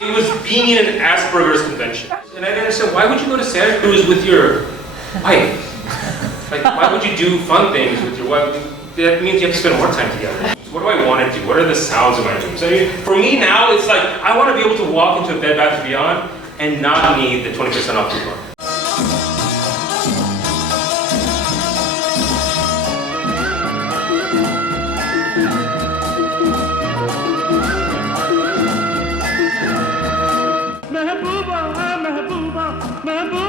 It was being in an Asperger's convention. And I didn't understand, why would you go to Santa Cruz with your wife? Like, why would you do fun things with your wife? That means you have to spend more time together. What do I want to do? What are the sounds of my dreams? I mean, for me now, it's like, I want to be able to walk into a Bed Bath & Beyond and not need the 20% off coupon. Mehbooba Mehbooba Mehbooba